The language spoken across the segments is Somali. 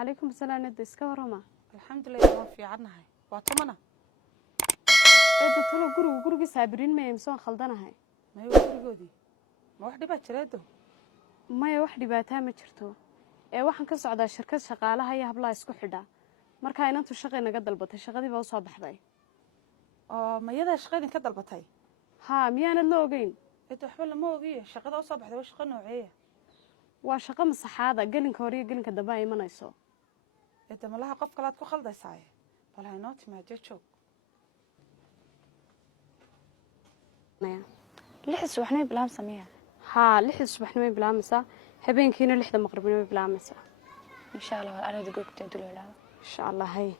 وعليكم السلام ندى iska warama alxamdulilah waan fiicannahay waa tumana eedo talo guriga saabiriin ma imsoon khaldanahay mayo gurigoodii ma wax dhibaa jireedo maya wax dhibaataa ma jirto ee waxaan ka socdaa shirkad shaqaalaha iyo hablaha isku xidha marka inantu shaqay naga dalbatay shaqadii baa u soo baxday oo mayada shaqadin ka dalbatay haa miyaanad la ogeyn eedo waxba lama ogiye shaqada u soo baxday waa shaqo nooceeya waa shaqo masaxaada gelinka hore iyo gelinka dambe ay imanayso eedo malaha qof kalaad ku khaldaysaay bal ha inoo timaado joog lix subaxnimo bilaam sameeyaa haa 6 subaxnimo bilaamasa habeenkiina 6 maqribnimo bilaamasa insha Allah waa aad goobta duleelaa insha Allah hay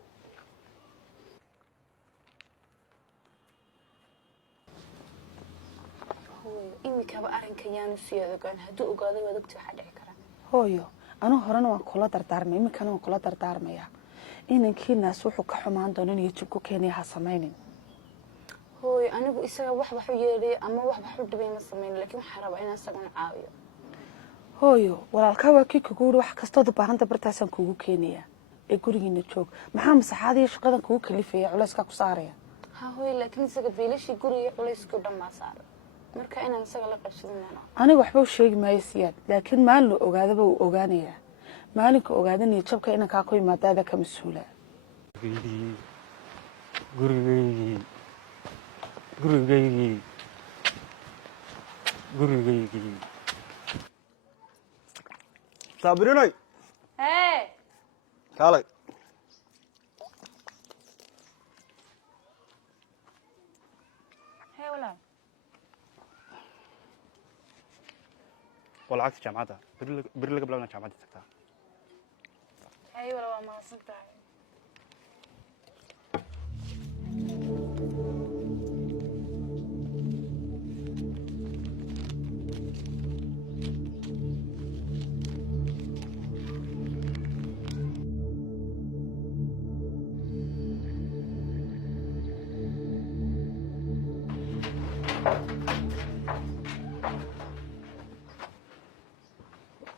imika arinka yaanu siyaado gaan haduu ogaado wadagti waxa dhici kara hooyo anu horena waan kula dardaarmay imikana waan kula dardaarmaya inankiinaas wuxuu ka xumaan doono inuu jibku keenay ha sameeynin hooyo anigu isaga wax u yeelay ama wax u dhibay ma sameeynin laakiin waxa raba inaan isaga caawiyo hooyo walaalka waa kii kugu wax kasta u baahan tabartaasan kugu keenaya ee gurigiina joog maxaa masaxaadiyo shaqadan kugu kalifay culayska ku saaraya ha hooyo laakiin isaga beelashi guriga culaysku dhamaa saaro marka inaan isaga la qabsadino aniga waxba u sheegi maayo siyaad laakiin maalin la ogaadaba uu ogaanaya maalinka ogaadana jabka inaan ka yimaadaada ka masuula gurigaygii saabirinoy kaalay wala walacagta jaamacadda beri laga bilaabna jaamacadda tagtaa wala waa mahadsantahay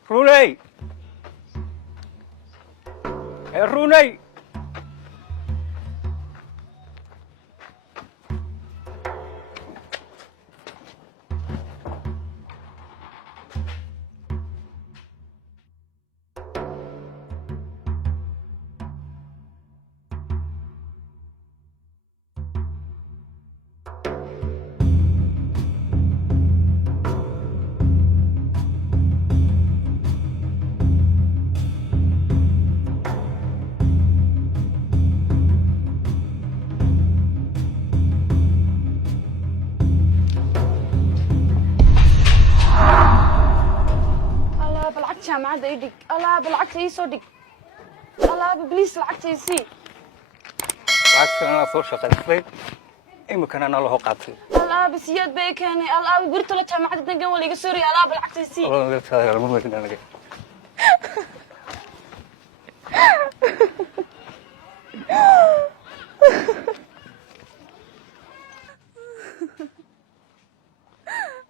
runay runay jaamacadda ay dhig alaab lacagta ii soo dhig alaab please lacagta ii sii lacagta soo shaqaystay imikana na loo qaatay alaab siyaad bay keenay alaab birta la jaamacadda dangan wala iga soo riyo alaab lacagta ii sii oo dadka ma meeshan anaga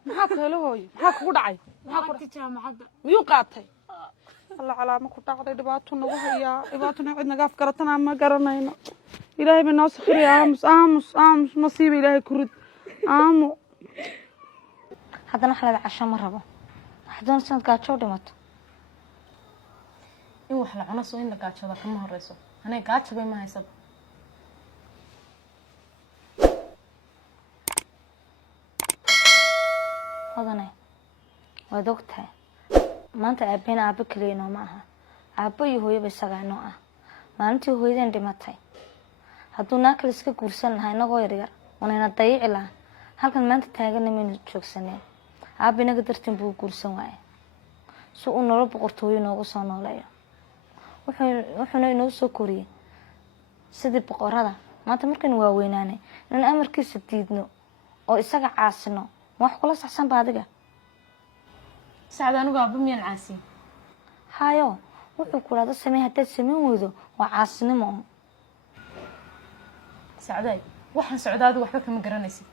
maxaa ku helo hooyo maxaa kugu dhacay lacagta jaamacadda miyuu qaatay alla calaamo ku dhacday dhibaato nagu hayaa dhibaatona cid naga afgaratana ma garanayno ilaahay bay noo sakhiraya aamus nasiiba ilaahay ku rid aamo haddana wax laga casho ma rabo waxaad doonaysaa inaad gaajo u dhimato in wax la cuno soo in la gaajooda kama horeyso aniga gaajo bay ma haysaba hodane waad ogtahay maanta aabbeena aabbo keliya inoo ma aha aabbo iyo hooyaba isagaa inoo ah maalintii hooyadeen dhimatay hadduu naakal iska guursan lahaa inagoo yaryar wanayna dayici lahaa halkan maanta taagana maynu joogsaneen aabba inaga darteen buu guursan waayay si uu nolol boqortooyo inoogu soo nooleeyo wuxuuna inoo soo koriyey sidii boqorada maanta markaynu waaweynaanay inaan amarkiisa diidno oo isaga caasino ma wax kula saxsan ba adiga sacad anigu aabba miyaan caasiin hayo wuxuu ku raado samee haddaad samayn weydo waa caasinimo sacday waxaan socdaadu waxba kama garanaysid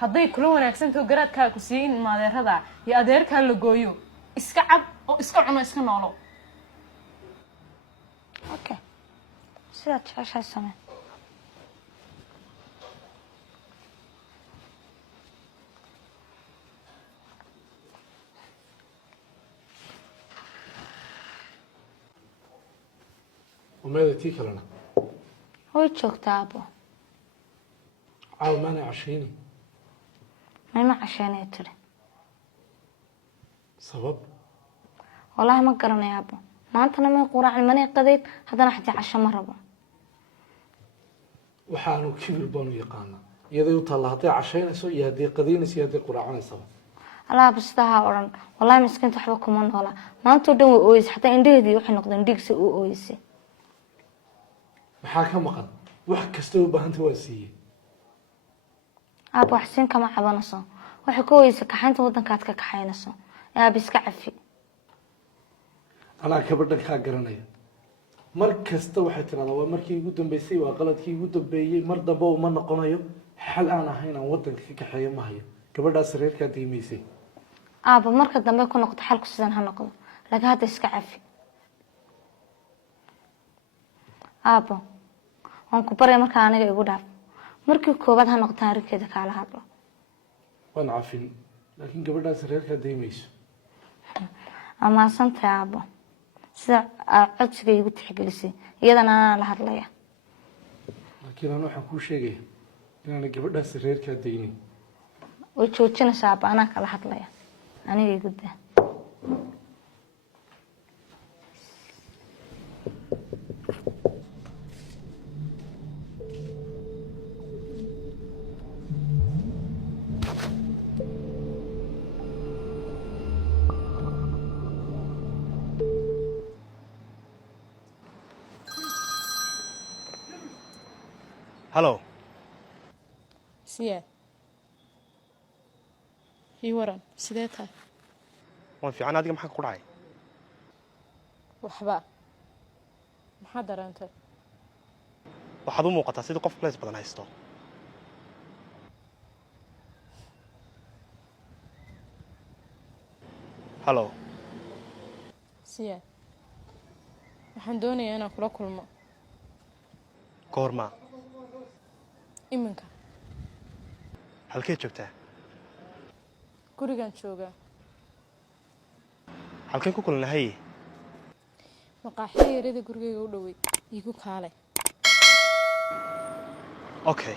hadday kula wanaagsantaho garaadkaa ku siiy in maadeerada iyo adeerkaa la gooyo iska cab oo iska cuno iska noolo sidaad jeceshahay samee. وماذا تيك لنا؟ way joogtaa aabbo. عاو مانع عشيني mayma casheynaya tiri. سبب wallaahi ma garanaya aabbo. maantana may quraacin manay qadayn haddana xataa casho ma rabo. waxaanu kibir baanu yaqaanaa iyadoo u taalla hadday cashaynayso iyo hadday qadaynayso iyo hadday quraacanayso alaaba sidaa ha odhan. wallaahi miskiinta waxba kuma noola. maantoo dhan way ooyeysay xataa indhaheedii waxay noqdeen dhigsi u ooyeysay. maxaa ka maqan wax kasta u baahanta waa siiyey aabbo waxsiin kama cabanayso. waxay ku ooyeysay kaxaynta waddankaad ka kaxaynayso ee aaba iska cafi. anaa gabadhan kaa garanaya mar kasta waxay tiraahdaa waa markii igu dambeysay waa qaladkii igu dambeeyey mar dambe uma noqonayo xal aan ahayn aan waddanka ka kaxeeyo ma hayo gabadhaas reerkaa diimaysay aabbo marka dambe ku noqdo xalku sidan ha noqdo laakiin hadda iska cafi. aabbo waan ku barya markaa aniga igu dhaaf markii koobaad ha noqotaan arrinkeeda kaala hadlo. waan cafin laakiin gabadhaas reerkaa diimayso amaasantahay aabbo sida aad codsiga igu tixgelisay iyadana anaa la hadlaya. laakiin aan waxaan kuu sheegaya inaana gabadhaas reerkaa daynin way joojinaysaa aabbo anaa kala hadlaya aniga igu daa. هلو siyaa ii waran sidee tahay waan fiican adiga maxaa ku dhacay waxba maxaa dareentay waxaad u muuqataa sidii qof leys badan haysto halo siyaa waxaan doonayaa inaan kula kulmo goorma iminka halkeed joogtaa gurigaan joogaa halkeen ku kulanahay maqaaxida yarada gurigayga u dhowey iigu kaalay okay